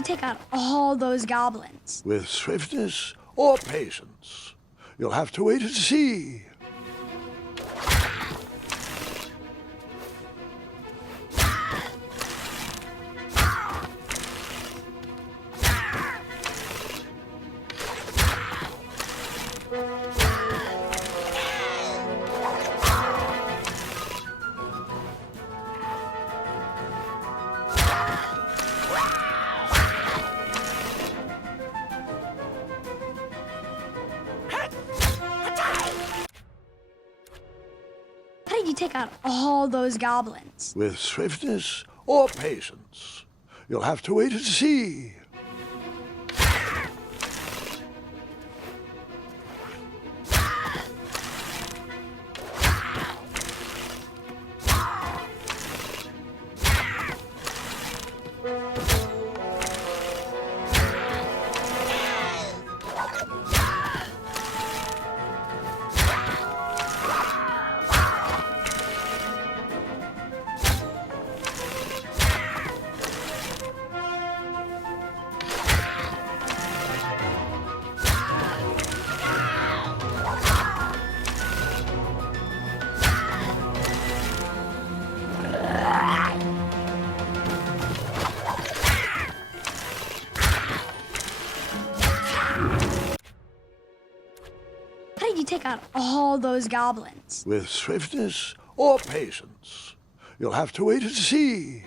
you take out all those goblins? With swiftness or patience? You'll have to wait and see. How did you take out all those goblins? With swiftness or patience? You'll have to wait and see. How did you take out all those goblins? With swiftness or patience? You'll have to wait and see.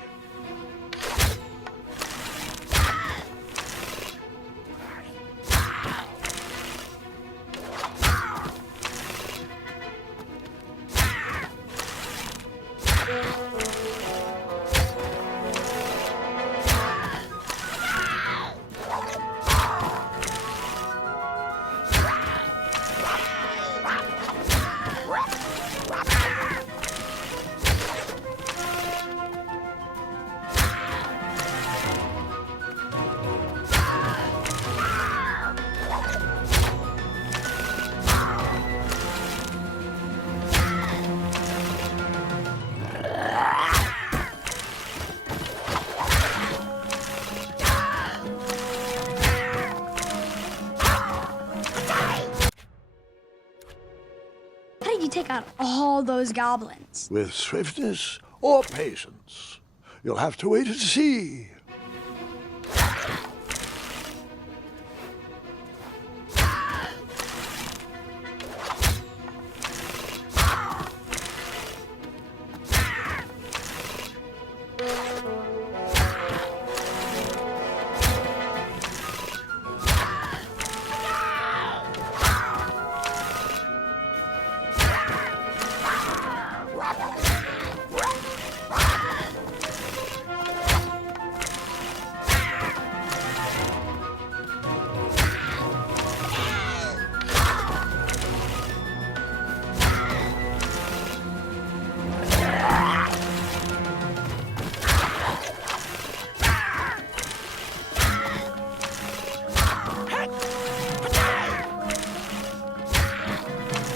How did you take out all those goblins? With swiftness or patience? You'll have to wait and see.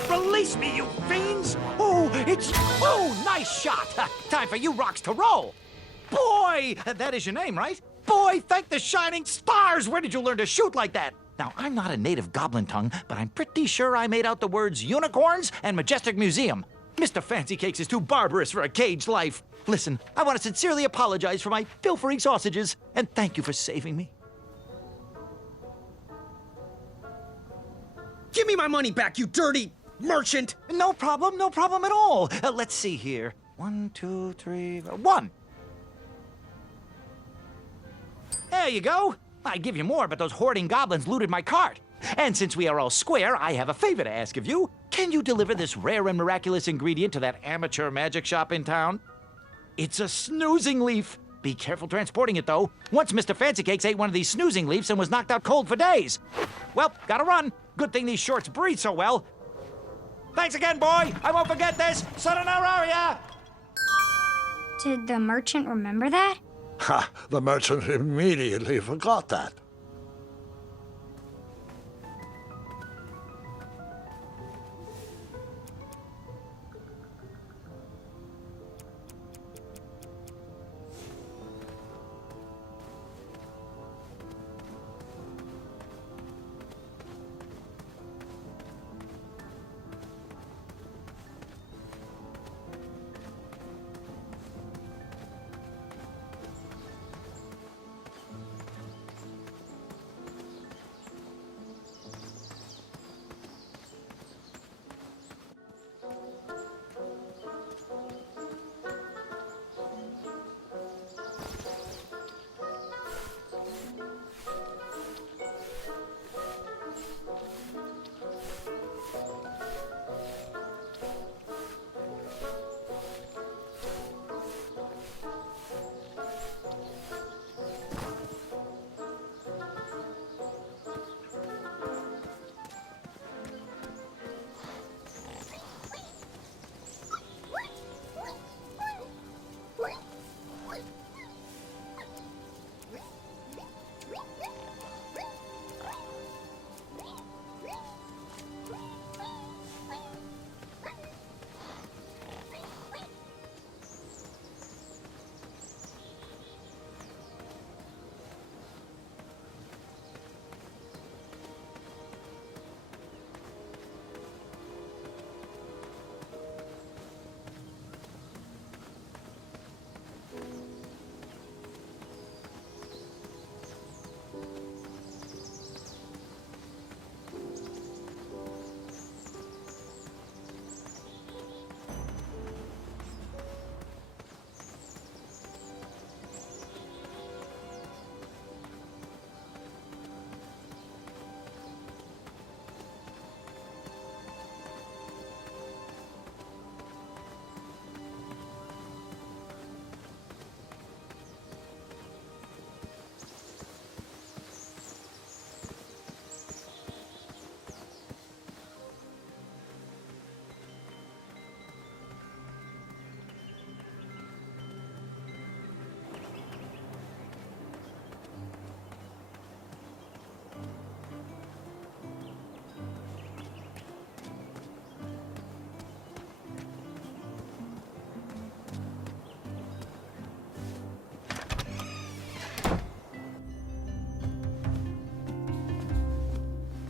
Release me, you fiends! Oh, it's... Oh, nice shot! Time for you rocks to roll! Boy! That is your name, right? Boy, thank the shining stars! Where did you learn to shoot like that? Now, I'm not a native goblin tongue, but I'm pretty sure I made out the words unicorns and majestic museum. Mr. Fancy Cakes is too barbarous for a caged life. Listen, I want to sincerely apologize for my pilfering sausages, and thank you for saving me. Give me my money back, you dirty merchant! No problem at all. Let's see here. 1, 2, 3, 1. There you go. I'd give you more, but those hoarding goblins looted my cart. And since we are all square, I have a favor to ask of you. Can you deliver this rare and miraculous ingredient to that amateur magic shop in town? It's a snoozing leaf. Be careful transporting it, though. Once Mr. Fancy Cakes ate one of these snoozing leaves and was knocked out cold for days. Well, gotta run. Good thing these shorts breathe so well. Thanks again, boy. I won't forget this. Sayonara. Did the merchant remember that? Ha! The merchant immediately forgot that.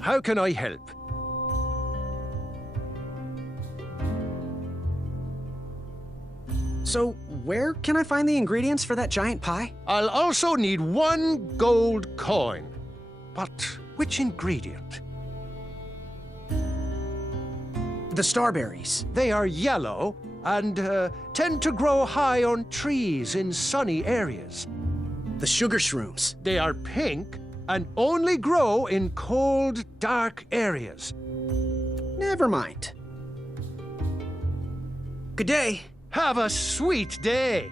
how can I help? So, where can I find the ingredients for that giant pie? I'll also need 1 gold coin. But which ingredient? The starberries. They are yellow and tend to grow high on trees in sunny areas. The sugar shrooms. They are pink and only grow in cold, dark areas. Never mind. Good day. Have a sweet day.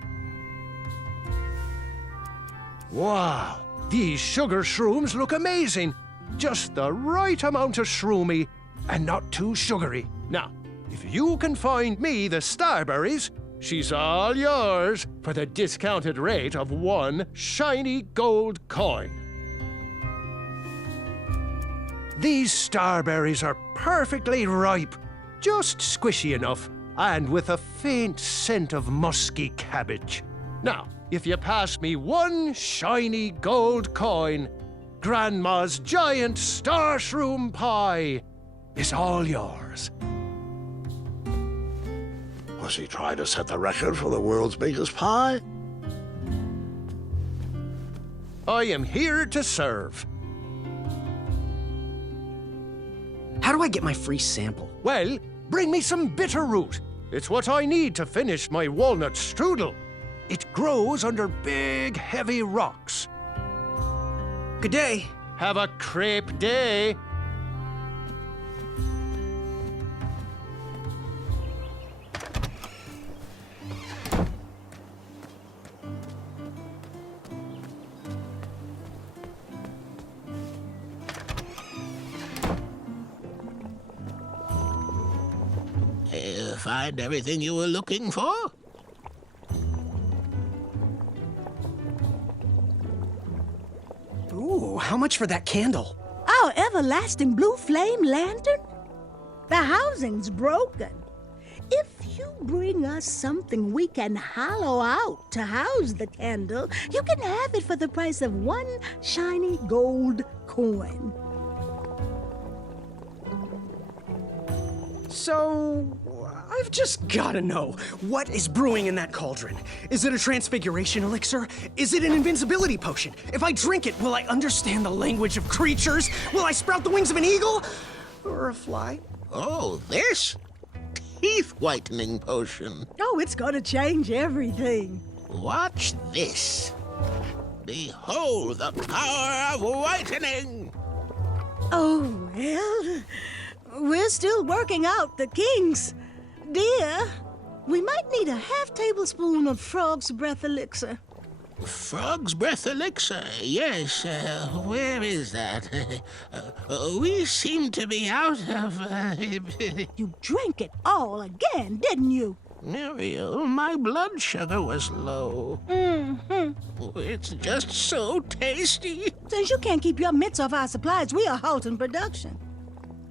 Wow, these sugar shrooms look amazing. Just the right amount of shroomy and not too sugary. Now, if you can find me the starberries, she's all yours for the discounted rate of 1 shiny gold coin. These starberries are perfectly ripe, just squishy enough, and with a faint scent of musky cabbage. Now, if you pass me 1 shiny gold coin, Grandma's giant star shroom pie is all yours. Was he trying to set the record for the world's biggest pie? I am here to serve. How do I get my free sample? Well, bring me some bitter root. It's what I need to finish my walnut strudel. It grows under big, heavy rocks. Good day. Have a crepe day. Find everything you were looking for? Ooh, how much for that candle? Our everlasting blue flame lantern? The housing's broken. If you bring us something we can hollow out to house the candle, you can have it for the price of 1 shiny gold coin. So, I've just gotta know, what is brewing in that cauldron? Is it a transfiguration elixir? Is it an invincibility potion? If I drink it, will I understand the language of creatures? Will I sprout the wings of an eagle? Or a fly? Oh, this? Teeth-whitening potion. Oh, it's gonna change everything. Watch this. Behold the power of whitening! Oh, well, we're still working out the kinks. Dear, we might need a half tablespoon of frog's breath elixir. Frog's breath elixir, yes. Where is that? We seem to be out of... You drank it all again, didn't you? Muriel, my blood sugar was low. It's just so tasty. Since you can't keep your mitts off our supplies, we are halting production.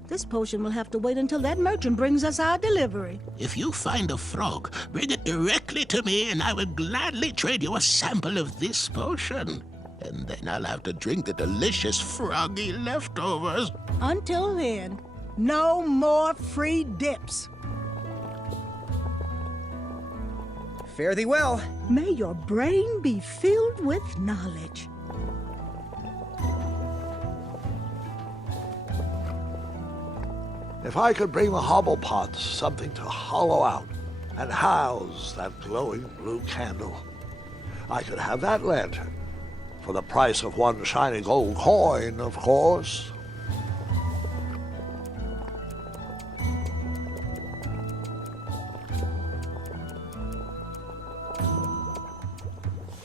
This potion will have to wait until that merchant brings us our delivery. If you find a frog, bring it directly to me and I will gladly trade you a sample of this potion. And then I'll have to drink the delicious froggy leftovers. Until then, no more free dips. Fare thee well. May your brain be filled with knowledge. If I could bring the Hobblepots something to hollow out and house that glowing blue candle, I could have that lantern for the price of 1 shiny gold coin, of course.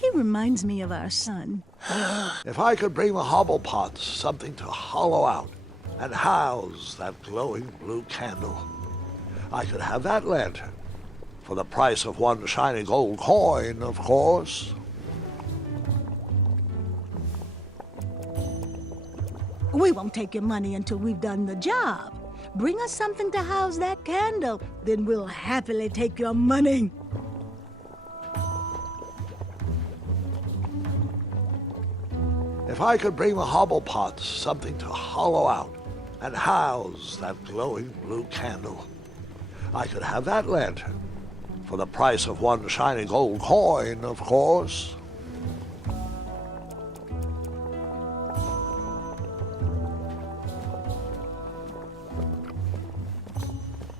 He reminds me of our son. If I could bring the Hobblepots something to hollow out and house that glowing blue candle, I could have that lantern for the price of 1 shiny gold coin, of course. We won't take your money until we've done the job. Bring us something to house that candle, then we'll happily take your money. If I could bring the Hobblepots something to hollow out and house that glowing blue candle. I could have that lantern for the price of one shiny gold coin, of course.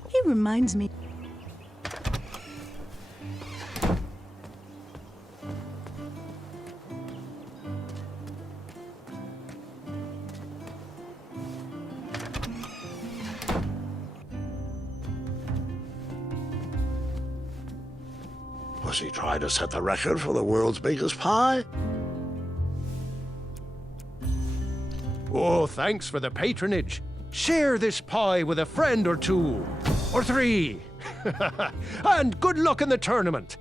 He reminds me. Was he trying to set the record for the world's biggest pie? Oh, thanks for the patronage. Share this pie with a friend or two, or three. And good luck in the tournament.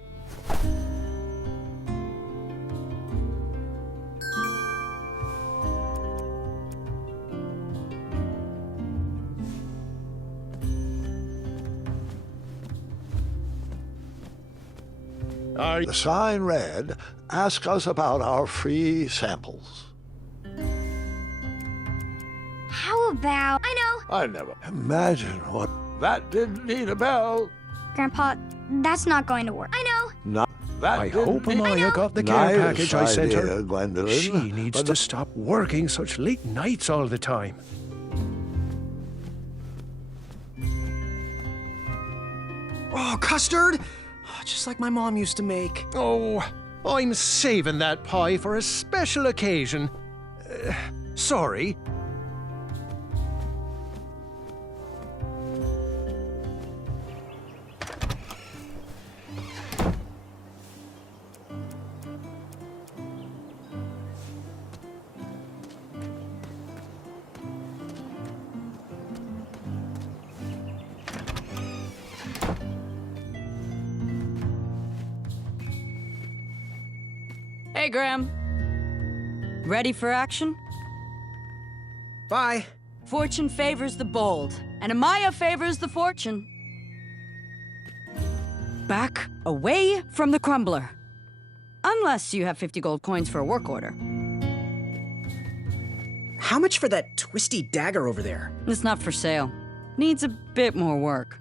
The sign read, "Ask us about our free samples." How about. I know! I never imagined what. That didn't need a bell. Grandpa, that's not going to work. I know! Not that. I didn't hope need- Amaya got the care Nice package I sent idea, her. Gwendolyn. She needs But to stop working such late nights all the time. Oh, custard! Oh, just like my mom used to make. Oh, I'm saving that pie for a special occasion. Sorry. Hey, Graham. Ready for action? Bye. Fortune favors the bold, and Amaya favors the fortune. Back away from the crumbler. Unless you have 50 gold coins for a work order. How much for that twisty dagger over there? It's not for sale. Needs a bit more work.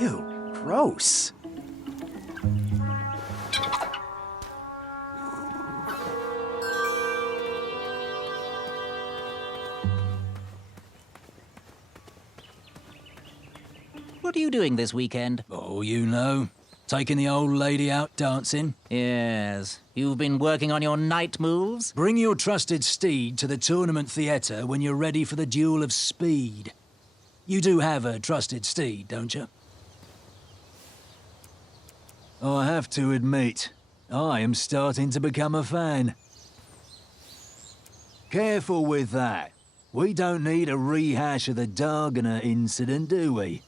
Ew, gross. What are you doing this weekend? Oh, you know. Taking the old lady out dancing. Yes. You've been working on your night moves? Bring your trusted steed to the tournament theatre when you're ready for the duel of speed. You do have a trusted steed, don't you? I have to admit, I am starting to become a fan. Careful with that. We don't need a rehash of the Dargoner incident, do we?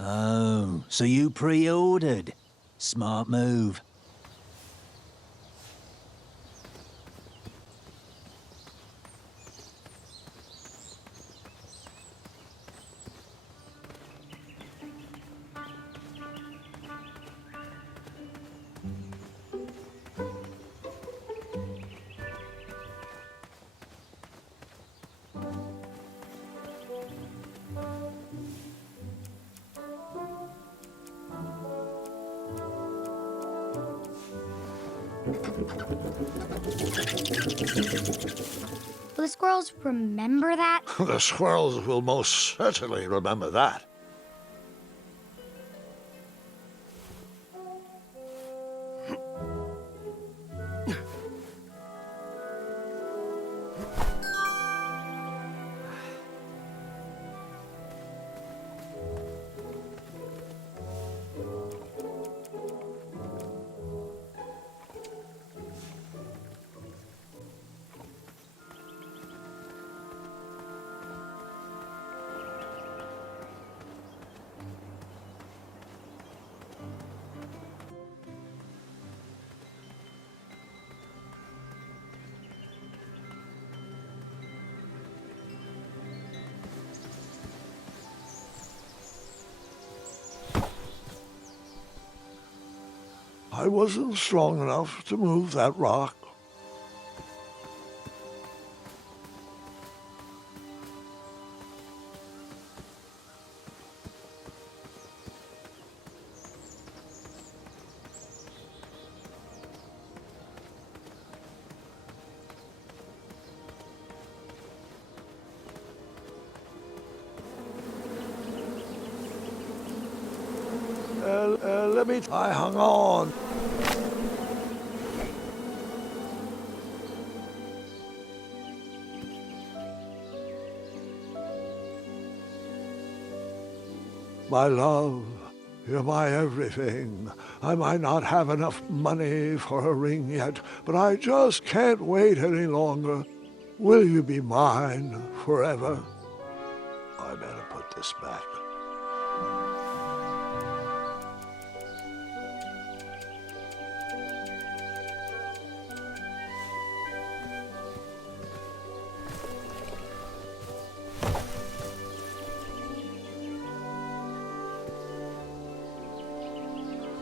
Oh, so you pre-ordered. Smart move. Will the squirrels remember that? The squirrels will most certainly remember that. I wasn't strong enough to move that rock. I hung on. My love, you're my everything. I might not have enough money for a ring yet, but I just can't wait any longer. Will you be mine forever? I better put this back.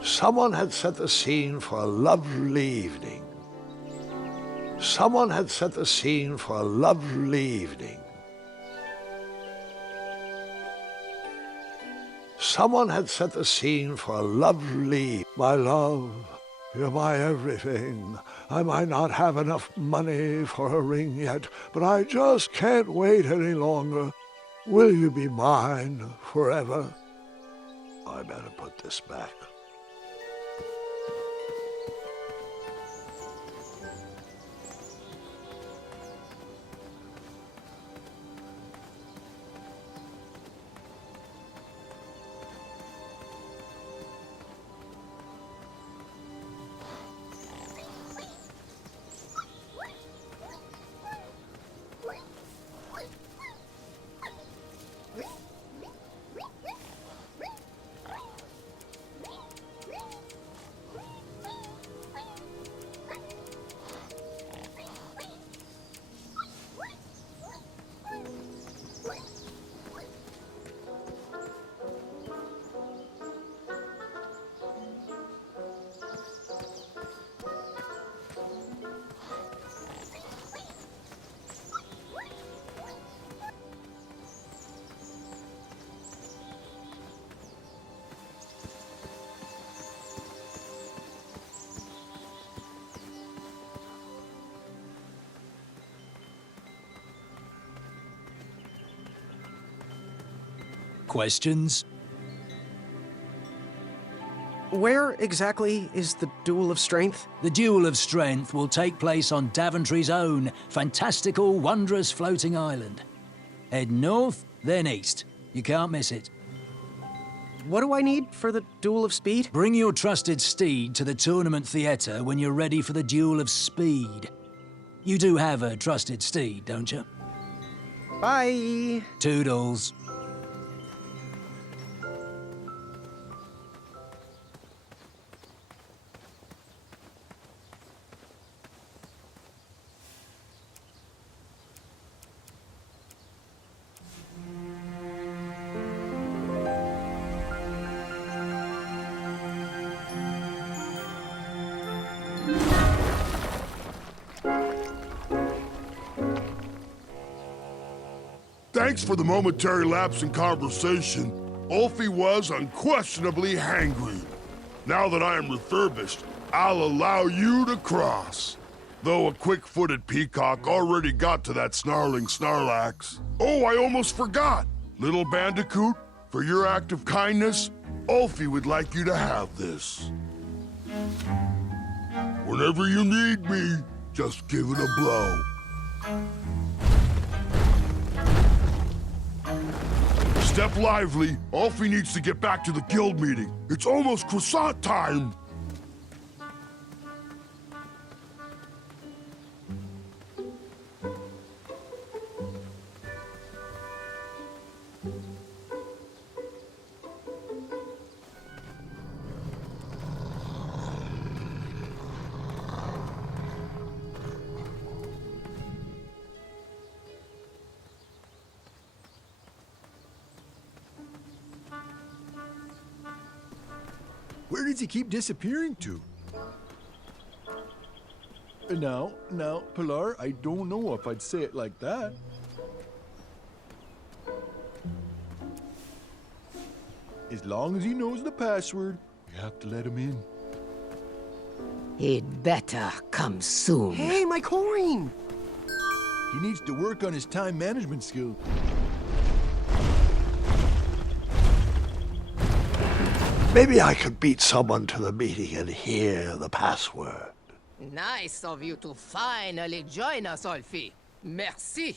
Someone had set the scene for a lovely evening. Someone had set the scene for a lovely evening. Someone had set the scene for a lovely... My love, you're my everything. I might not have enough money for a ring yet, but I just can't wait any longer. Will you be mine forever? I better put this back. Questions? Where exactly is the Duel of Strength? The Duel of Strength will take place on Daventry's own fantastical, wondrous floating island. Head north, then east. You can't miss it. What do I need for the Duel of Speed? Bring your trusted steed to the tournament theatre when you're ready for the Duel of Speed. You do have a trusted steed, don't you? Bye! Toodles. Thanks for the momentary lapse in conversation. Ulfie was unquestionably hangry. Now that I am refurbished, I'll allow you to cross. Though a quick-footed peacock already got to that snarling Snarlax. Oh, I almost forgot. Little Bandicoot, for your act of kindness, Ulfie would like you to have this. Whenever you need me, just give it a blow. Step lively. Ulfie needs to get back to the guild meeting. It's almost croissant time. Where does he keep disappearing to? Now, Pilar, I don't know if I'd say it like that. As long as he knows the password, we have to let him in. He'd better come soon. Hey, my coin! He needs to work on his time management skills. Maybe I could beat someone to the meeting and hear the password. Nice of you to finally join us, Ulfie. Merci.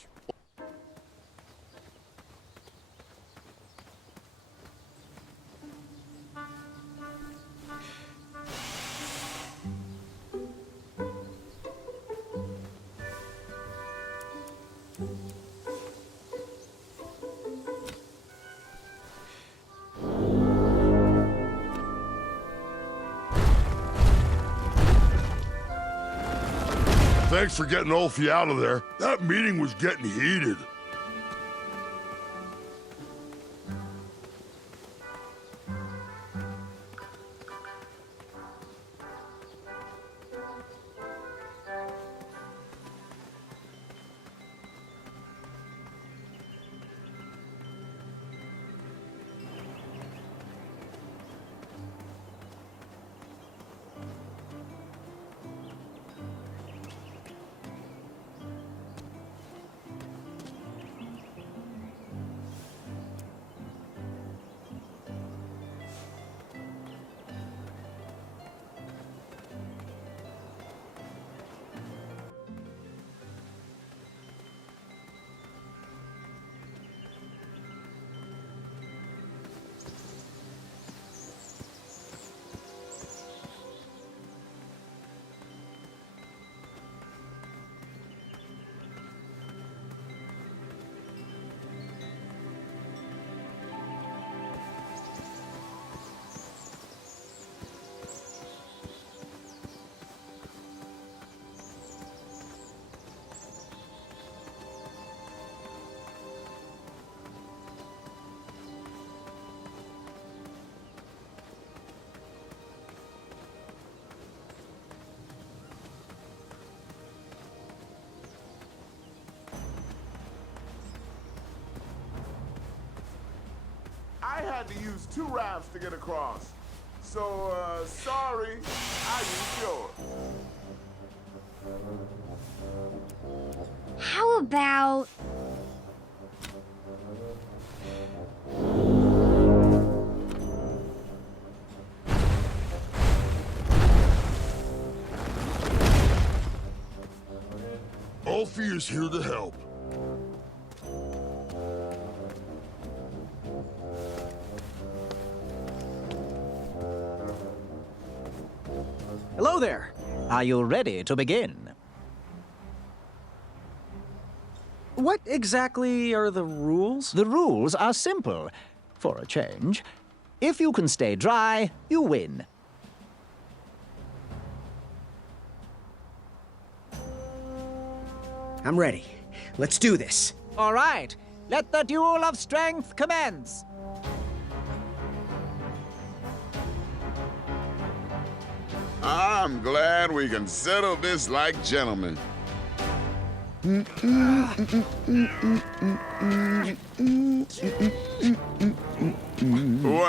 Thanks for getting Ulfie out of there. That meeting was getting heated. I had to use 2 rafts to get across. So, sorry, I used yours. How about... Ulfie is here to help. Hello there. Are you ready to begin? What exactly are the rules? The rules are simple. For a change, if you can stay dry, you win. I'm ready. Let's do this. All right. Let the duel of strength commence. I'm glad we can settle this like gentlemen. Want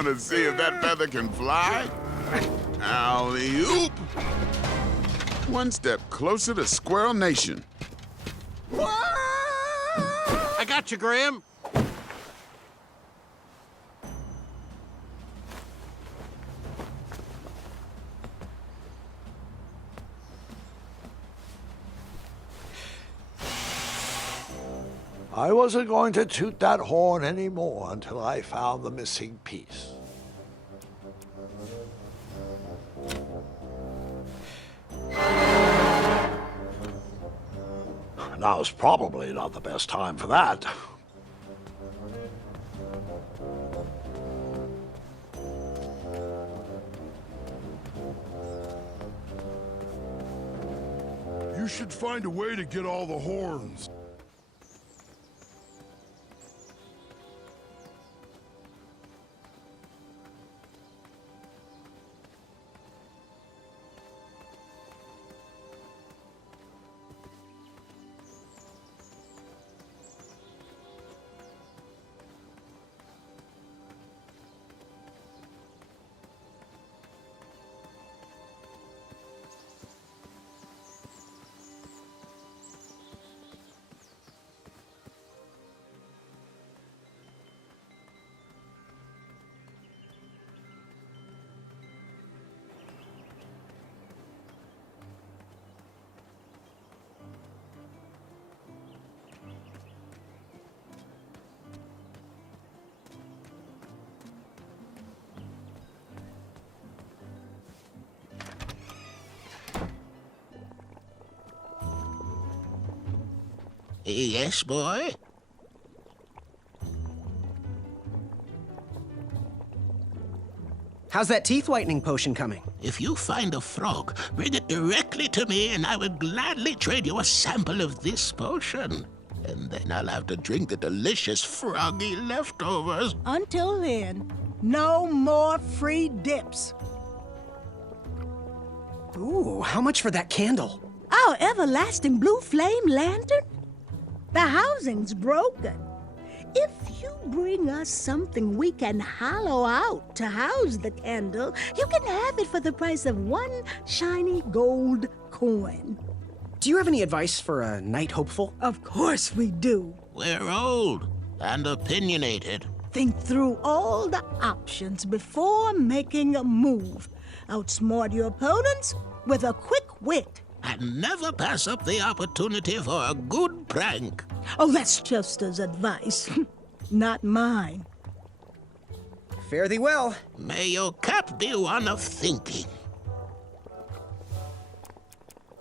to see if that feather can fly? Alley-oop! One step closer to Squirrel Nation. I got you, Graham. I wasn't going to toot that horn anymore until I found the missing piece. Now's probably not the best time for that. You should find a way to get all the horns. Yes, boy? How's that teeth whitening potion coming? If you find a frog, bring it directly to me and I will gladly trade you a sample of this potion. And then I'll have to drink the delicious froggy leftovers. Until then, no more free dips. Ooh, how much for that candle? Our everlasting blue flame lantern? The housing's broken. If you bring us something we can hollow out to house the candle, you can have it for the price of one shiny gold coin. Do you have any advice for a night hopeful? Of course we do. We're old and opinionated. Think through all the options before making a move. Outsmart your opponents with a quick wit. And never pass up the opportunity for a good prank. Oh, that's Chester's advice, not mine. Fare thee well. May your cap be one of thinking.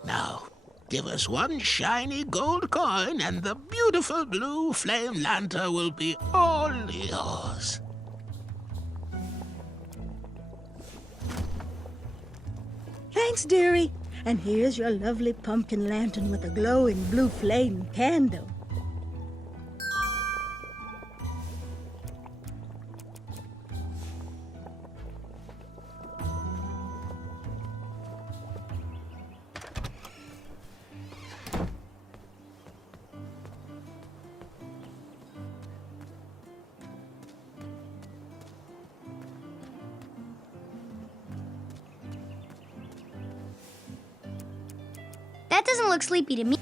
Now, give us one shiny gold coin and the beautiful blue flame lantern will be all yours. Thanks, dearie. And here's your lovely pumpkin lantern with a glowing blue flame candle. That doesn't look sleepy to me.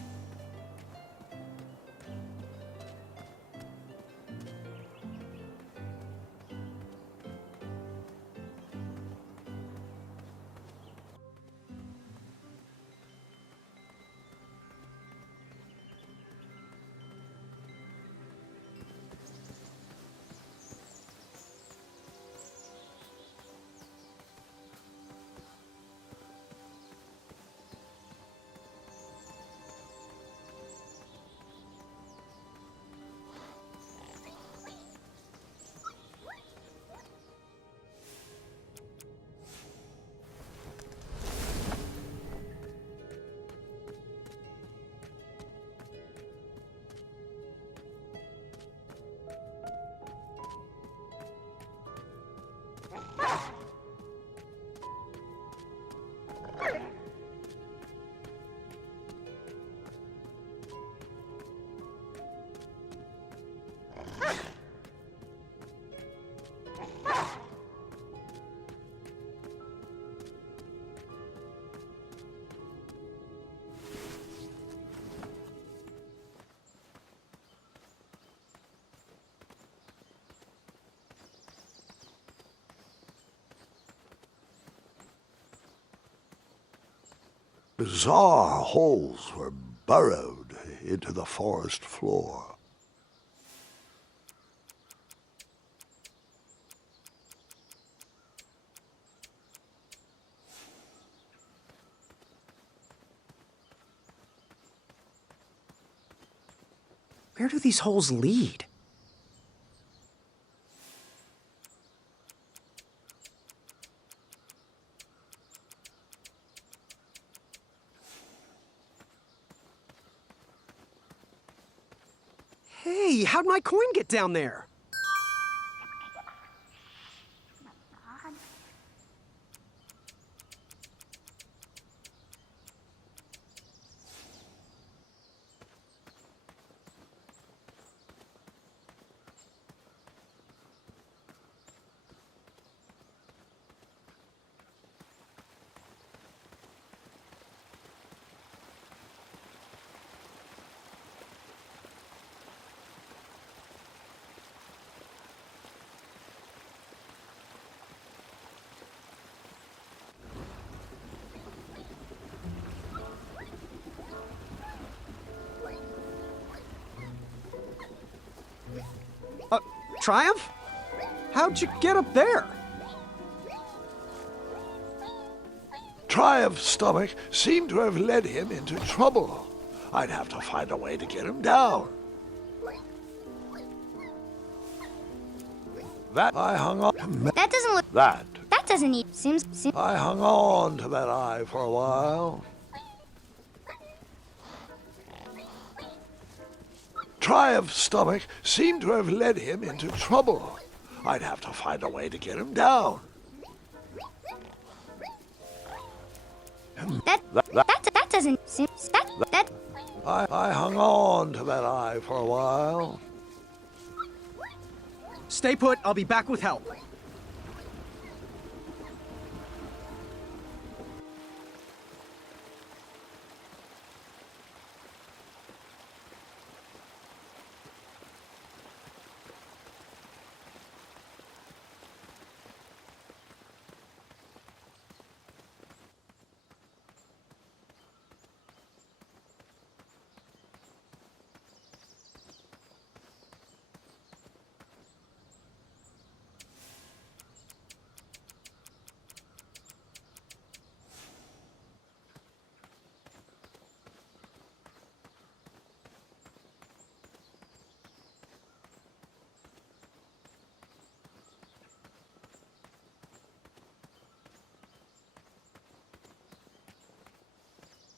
Bizarre holes were burrowed into the forest floor. Where do these holes lead? Hey, how'd my coin get down there? Triumph? How'd you get up there? Triumph's stomach seemed to have led him into trouble. I'd have to find a way to get him down. That I hung on. That doesn't look. That. That doesn't need. Seems. I hung on to that eye for a while. Triumph's stomach seemed to have led him into trouble. I'd have to find a way to get him down. That doesn't seem. That. I hung on to that eye for a while. Stay put, I'll be back with help.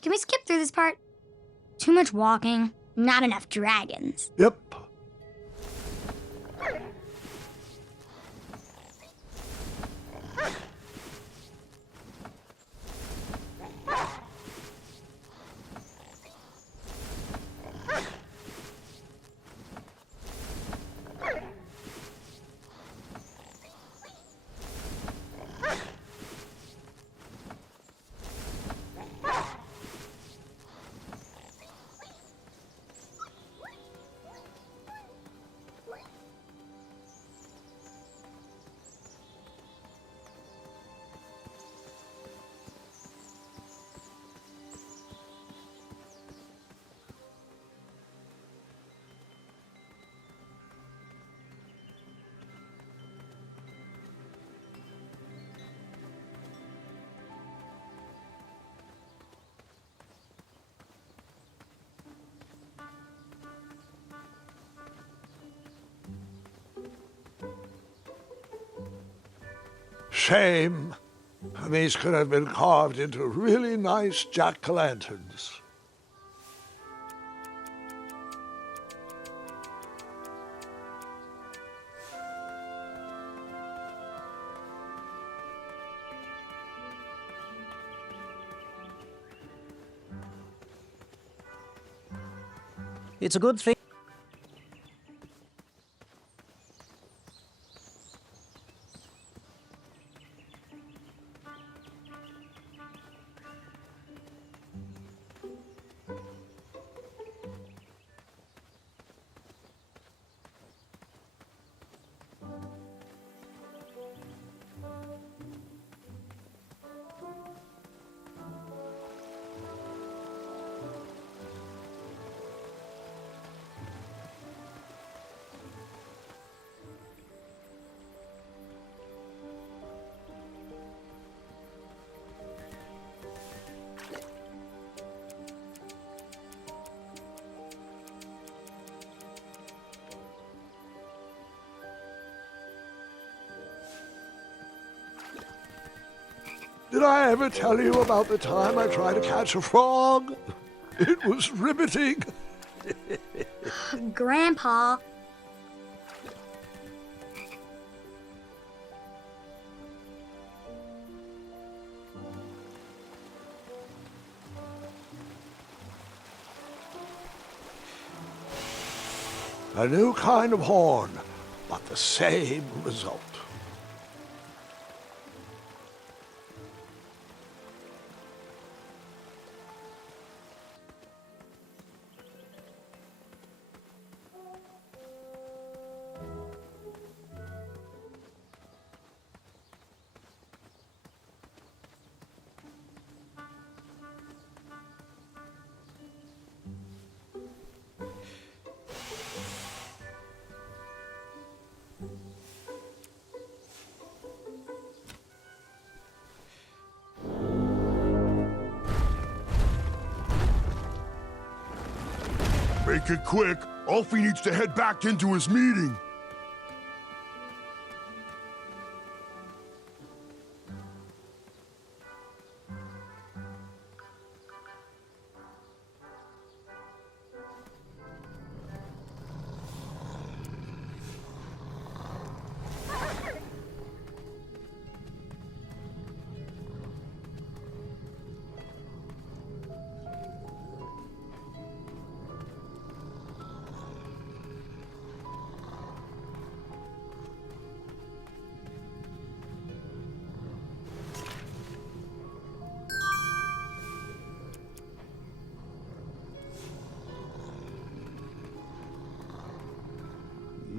Can we skip through this part? Too much walking, not enough dragons. Yep. Shame. These could have been carved into really nice jack-o'-lanterns. It's a good thing. Did I ever tell you about the time I tried to catch a frog? It was riveting. Grandpa. A new kind of horn, but the same result. Make it quick. Alfie needs to head back into his meeting.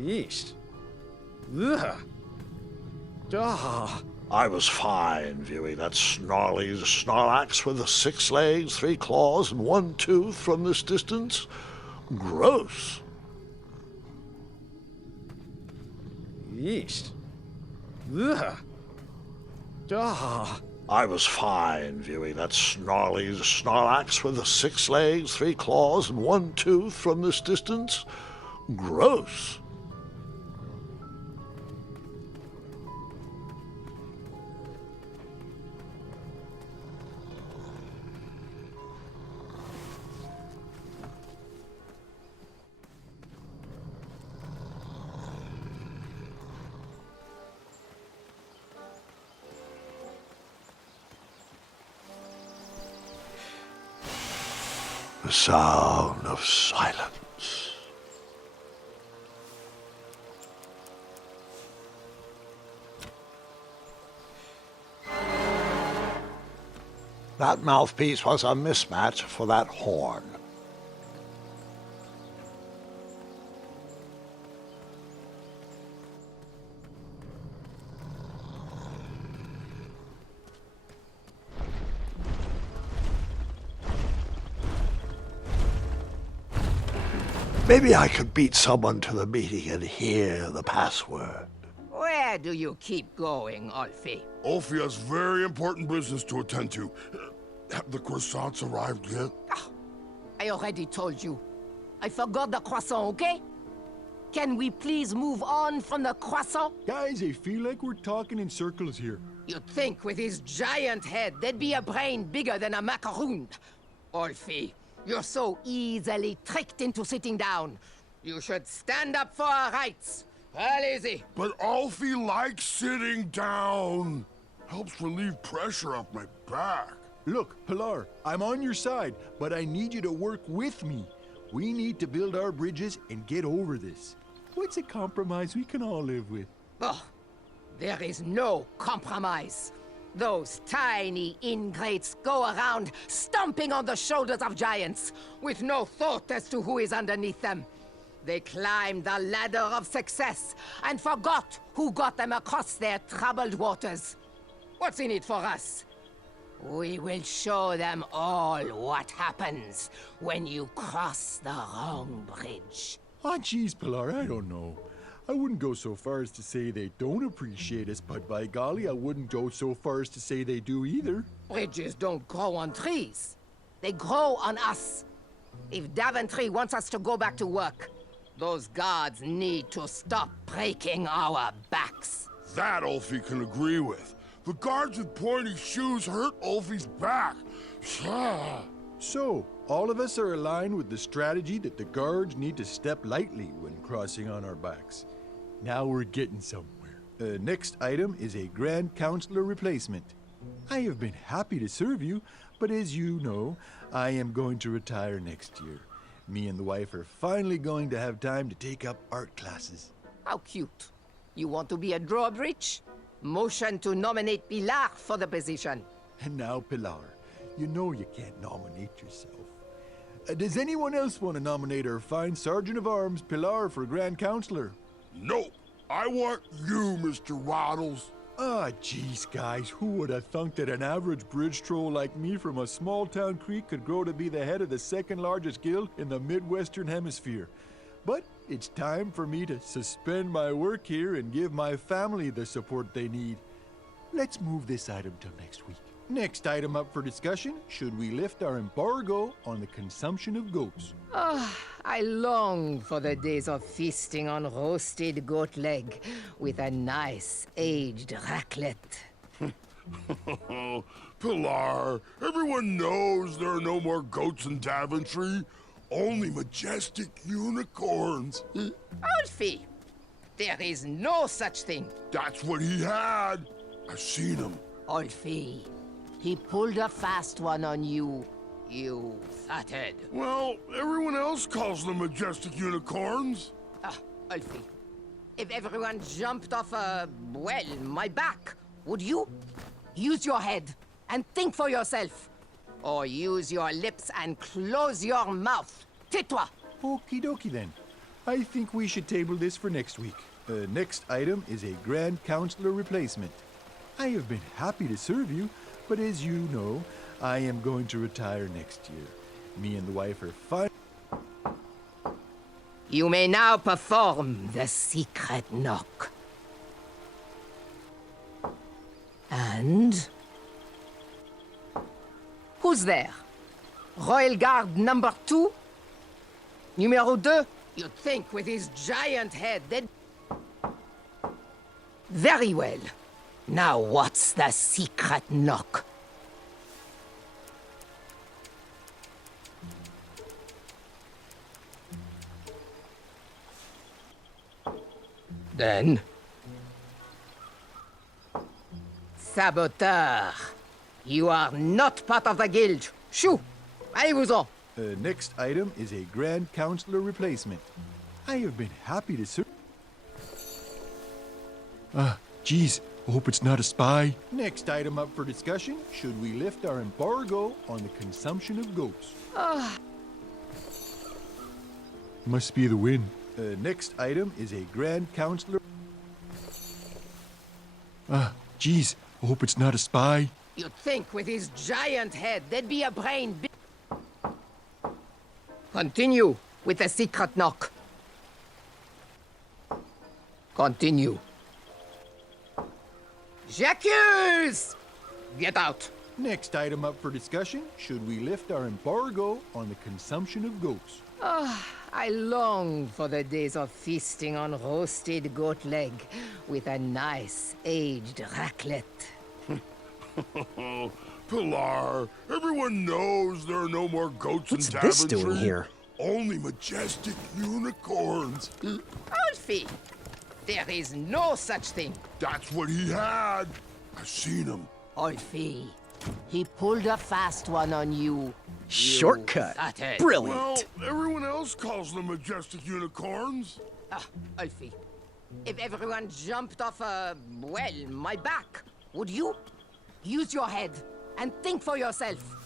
Yeesh. Ugh. Ah. I was fine viewing that snarly Snorlax with 6 legs, 3 claws, and 1 tooth from this distance. Gross. Yeesh. Ugh. Ah. I was fine viewing that snarly Snorlax with 6 legs, 3 claws, and 1 tooth from this distance. Gross. The sound of silence. That mouthpiece was a mismatch for that horn. Maybe I could beat someone to the meeting and hear the password. Where do you keep going, Alfie? Alfie has very important business to attend to. Have the croissants arrived yet? I already told you. I forgot the croissant, okay? Can we please move on from the croissant? Guys, I feel like we're talking in circles here. You'd think with his giant head, there'd be a brain bigger than a macaroon. Alfie, you're so easily tricked into sitting down. You should stand up for our rights. Well, easy. But Alfie likes sitting down. Helps relieve pressure off my back. Look, Pilar, I'm on your side, but I need you to work with me. We need to build our bridges and get over this. What's a compromise we can all live with? Oh, there is no compromise. Those tiny ingrates go around stomping on the shoulders of giants, with no thought as to who is underneath them. They climbed the ladder of success and forgot who got them across their troubled waters. What's in it for us? We will show them all what happens when you cross the wrong bridge. Oh, geez, Pilar, I don't know. I wouldn't go so far as to say they don't appreciate us, but by golly, I wouldn't go so far as to say they do either. Bridges don't grow on trees. They grow on us. If Daventry wants us to go back to work, those guards need to stop breaking our backs. That Alfie can agree with. The guards with pointy shoes hurt Ulfie's back. So, all of us are aligned with the strategy that the guards need to step lightly when crossing on our backs. Now we're getting somewhere. Next item is a Grand Counselor replacement. I have been happy to serve you, but as you know, I am going to retire next year. Me and the wife are finally going to have time to take up art classes. How cute. You want to be a drawbridge? Motion to nominate Pilar for the position. And now, Pilar, you know you can't nominate yourself. Does anyone else want to nominate our fine Sergeant of Arms, Pilar, for Grand Counselor? No, I want you, Mr. Waddles. Ah, geez, guys, who would have thunk that an average bridge troll like me from a small-town creek could grow to be the head of the second-largest guild in the Midwestern Hemisphere? But it's time for me to suspend my work here and give my family the support they need. Let's move this item till next week. Next item up for discussion, should we lift our embargo on the consumption of goats? I long for the days of feasting on roasted goat leg with a nice aged raclette. Pilar, everyone knows there are no more goats in Daventry. Only majestic unicorns. Alfie, there is no such thing. That's what he had. I've seen him. Alfie, he pulled a fast one on you, you fathead. Well, everyone else calls them majestic unicorns. Alfie, if everyone jumped off my back, would you? Use your head and think for yourself. Or use your lips and close your mouth. Tais-toi. Okie dokie then. I think we should table this for next week. Next item is a Grand Counselor replacement. I have been happy to serve you, but as you know, I am going to retire next year. Me and the wife are fine. You may now perform the secret knock. And... who's there? Royal Guard number 2? Numéro 2? You'd think with his giant head that... Very well. Now what's the secret knock? Then... Saboteur! You are not part of the guild. Shoo! Allez-vous-en! Next item is a Grand Counselor replacement. I have been happy to serve... geez, I hope it's not a spy. Next item up for discussion, should we lift our embargo on the consumption of goats? Must be the wind. Next item is a Grand Counselor... geez, I hope it's not a spy. You'd think with his giant head there'd be a brain big... Continue with the secret knock. Continue. J'accuse! Get out. Next item up for discussion, should we lift our embargo on the consumption of goats? I long for the days of feasting on roasted goat leg with a nice aged raclette. Pilar, everyone knows there are no more goats What's in Daventry. this doing here? Only majestic unicorns. Alfie, there is no such thing. That's what he had. I've seen him. Alfie, he pulled a fast one on you. Shortcut. You fathead. Brilliant. Well, everyone else calls them majestic unicorns. Alfie, if everyone jumped off my back, would you? Use your head and think for yourself.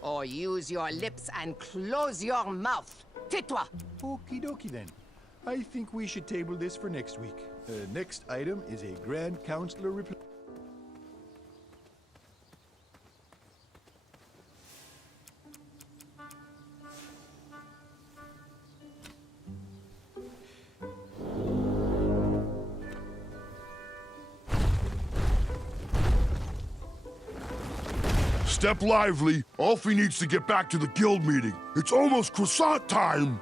Or use your lips and close your mouth. Tais-toi. Okie dokie then. I think we should table this for next week. Next item is a Grand Counselor replacement. Step lively. Alfie needs to get back to the guild meeting. It's almost croissant time.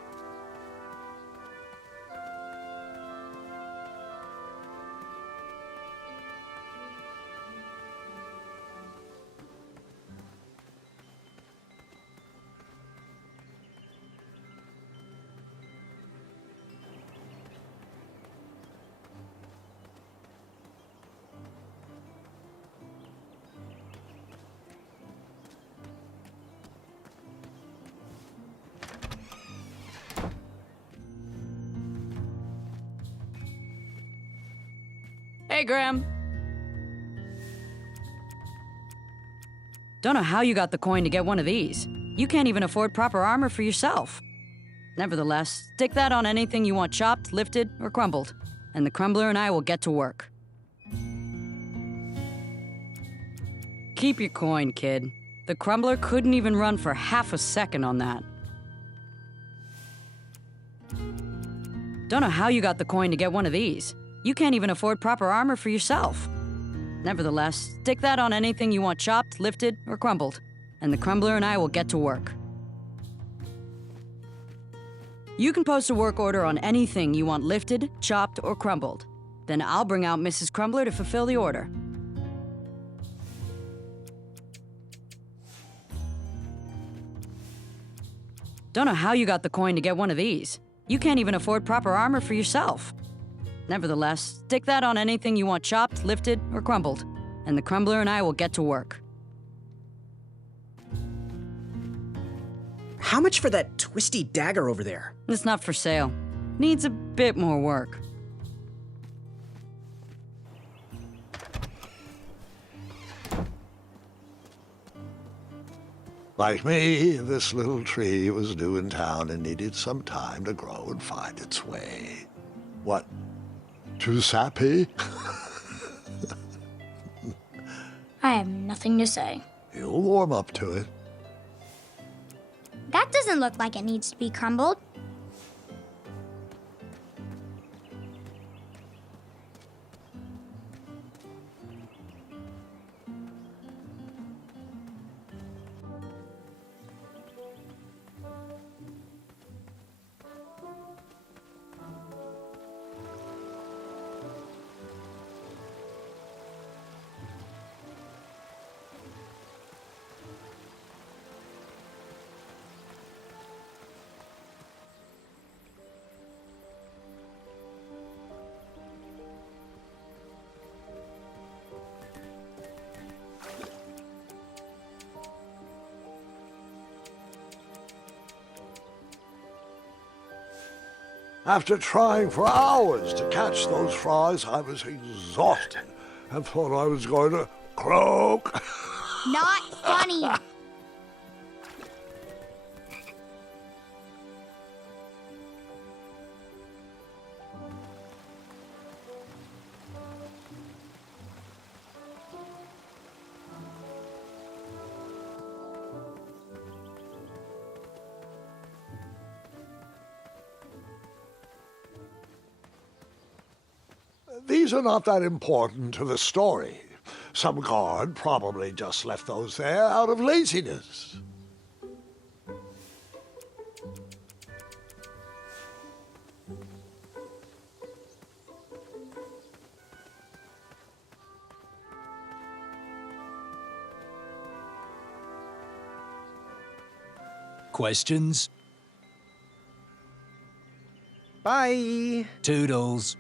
Hey, Graham. Don't know how you got the coin to get one of these. You can't even afford proper armor for yourself. Nevertheless, stick that on anything you want chopped, lifted, or crumbled, and the crumbler and I will get to work. Keep your coin, kid. The crumbler couldn't even run for half a second on that. Don't know how you got the coin to get one of these. You can't even afford proper armor for yourself. Nevertheless, stick that on anything you want chopped, lifted, or crumbled, and the crumbler and I will get to work. You can post a work order on anything you want lifted, chopped, or crumbled. Then I'll bring out Mrs. Crumbler to fulfill the order. Don't know how you got the coin to get one of these. You can't even afford proper armor for yourself. Nevertheless, stick that on anything you want chopped, lifted, or crumbled, and the crumbler and I will get to work. How much for that twisty dagger over there? It's not for sale. Needs a bit more work. Like me, this little tree was new in town and needed some time to grow and find its way. What? Too sappy? I have nothing to say. You'll warm up to it. That doesn't look like it needs to be crumbled. After trying for hours to catch those frogs, I was exhausted and thought I was going to croak. Not funny. These are not that important to the story. Some guard probably just left those there out of laziness. Questions? Bye. Toodles.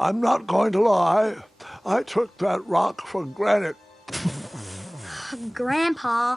I'm not going to lie. I took that rock for granted. Grandpa.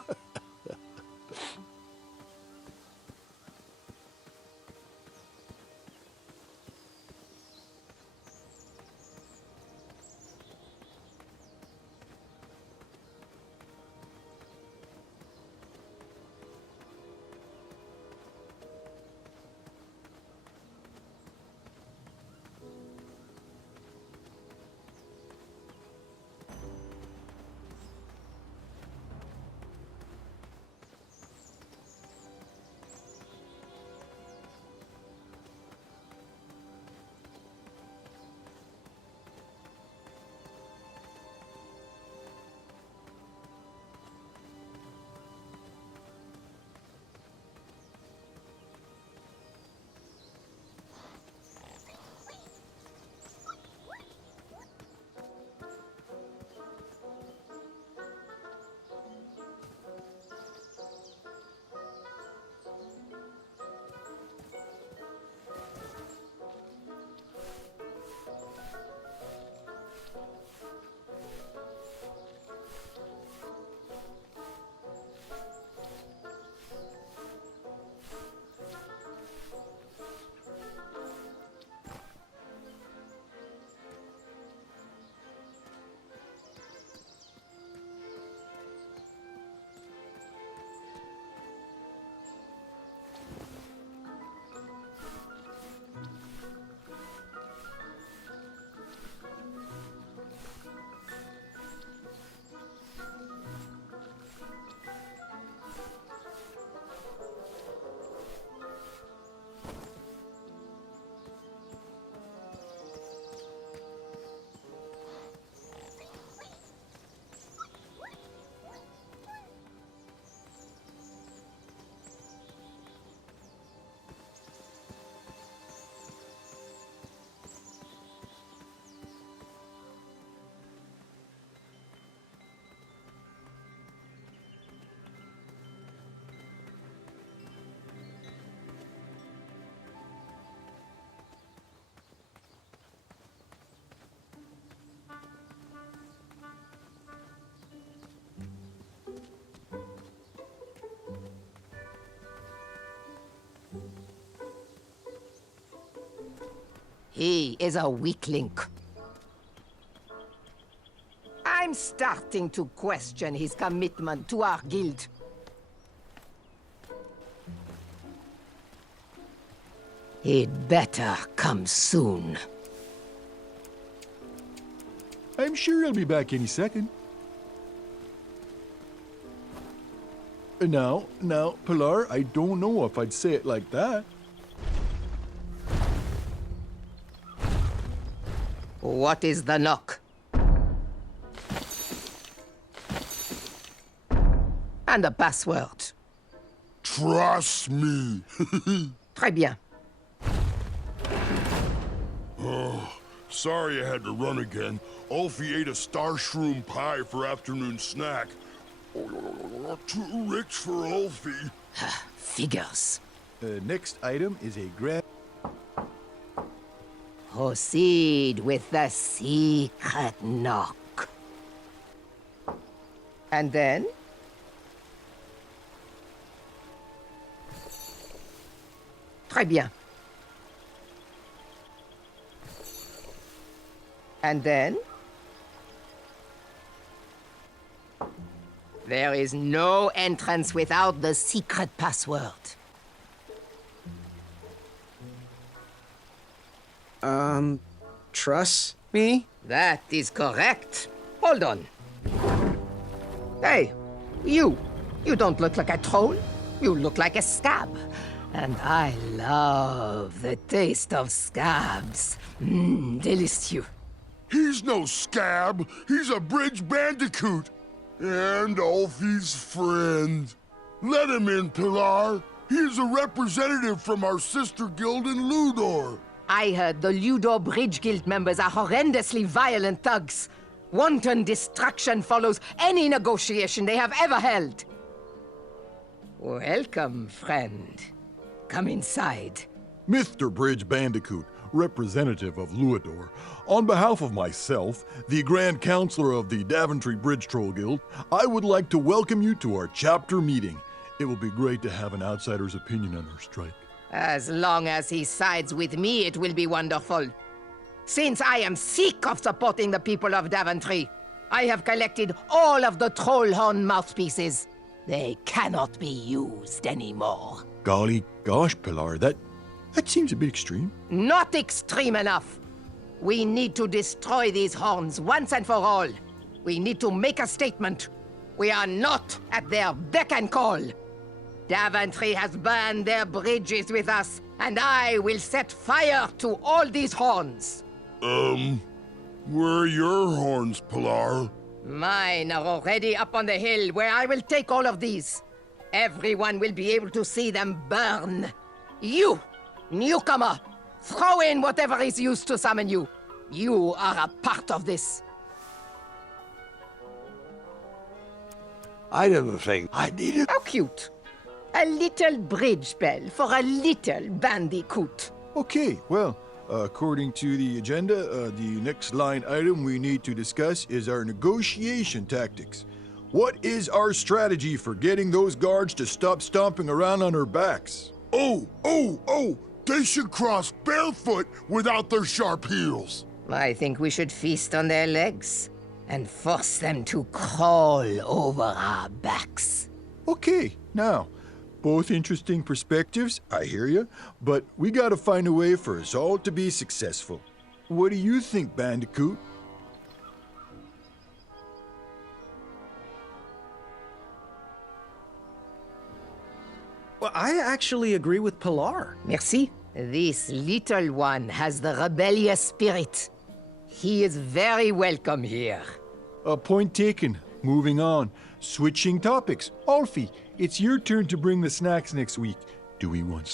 He is a weak link. I'm starting to question his commitment to our guild. He'd better come soon. I'm sure he'll be back any second. Now, Pilar, I don't know if I'd say it like that. What is the knock? And the password. Trust me. Très bien. Oh, sorry I had to run again. Ulfie ate a star shroom pie for afternoon snack. Too rich for Ulfie. Figures. Next item is a grand... Proceed with the secret knock. And then? Très bien. And then? There is no entrance without the secret password. Trust me? That is correct. Hold on. Hey, you don't look like a troll. You look like a scab. And I love the taste of scabs. Delicious. He's no scab. He's a bridge bandicoot. And Ulfie's friend. Let him in, Pilar. He is a representative from our sister guild in Ludor. I heard the Ludor Bridge Guild members are horrendously violent thugs. Wanton destruction follows any negotiation they have ever held. Welcome, friend. Come inside. Mr. Bridge Bandicoot, representative of Luador, on behalf of myself, the Grand Counselor of the Daventry Bridge Troll Guild, I would like to welcome you to our chapter meeting. It will be great to have an outsider's opinion on our strike. As long as he sides with me, it will be wonderful. Since I am sick of supporting the people of Daventry, I have collected all of the Trollhorn mouthpieces. They cannot be used anymore. Golly gosh, Pilar, that seems a bit extreme. Not extreme enough. We need to destroy these horns once and for all. We need to make a statement. We are not at their beck and call. Daventry has burned their bridges with us, and I will set fire to all these horns. Where are your horns, Pilar? Mine are already up on the hill where I will take all of these. Everyone will be able to see them burn. You, newcomer, throw in whatever is used to summon you. You are a part of this. I didn't think I needed... How cute. A little bridge bell for a little bandicoot. Okay, well, according to the agenda, the next line item we need to discuss is our negotiation tactics. What is our strategy for getting those guards to stop stomping around on our backs? Oh! They should cross barefoot without their sharp heels. I think we should feast on their legs and force them to crawl over our backs. Okay, now, both interesting perspectives, I hear you, but we gotta find a way for us all to be successful. What do you think, Bandicoot? Well, I actually agree with Pilar. Merci. This little one has the rebellious spirit. He is very welcome here. Point taken. Moving on. Switching topics. Alfie, it's your turn to bring the snacks next week. Do we want